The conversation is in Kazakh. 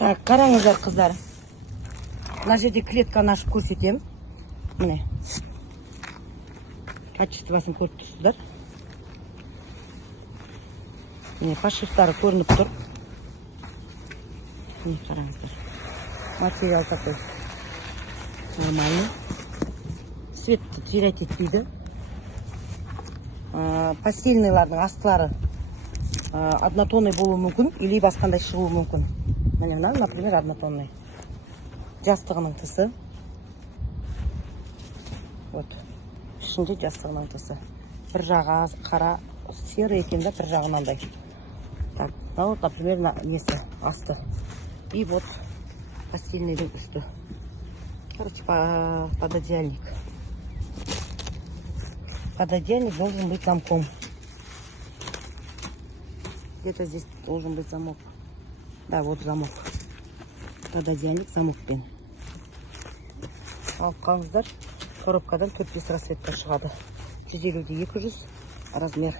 Так, қараңыздар қыздар. Мына жерде клетканы ашып көрсетемін. Міне. Качествосын көріп тұрсыздар. Міне, пошивтары көрініп тұр. Міне, қараңыздар. Материал такой. Нормальный. Светті терять етпейді. Постельныйлардың астылары однотонный болуы мүмкін, или басқандай шығуы мүмкін. Міне, например, однотонный. Жастығының тысы. Вот. Ішінде жастығының тысы. Бір жағы қара серый екен де, бір жағы мынандай. Так, вот, например, несі асты. И вот постельныйдің үсті. Короче, пододеяльник. Пододеяльник должен быть замком. Где-то здесь должен быть замок. Да, вот замок. Пододеяльник замкпен. Алып қалыңыздар. Коробкадан 4-5 расцветка шығады. 150-200 размер.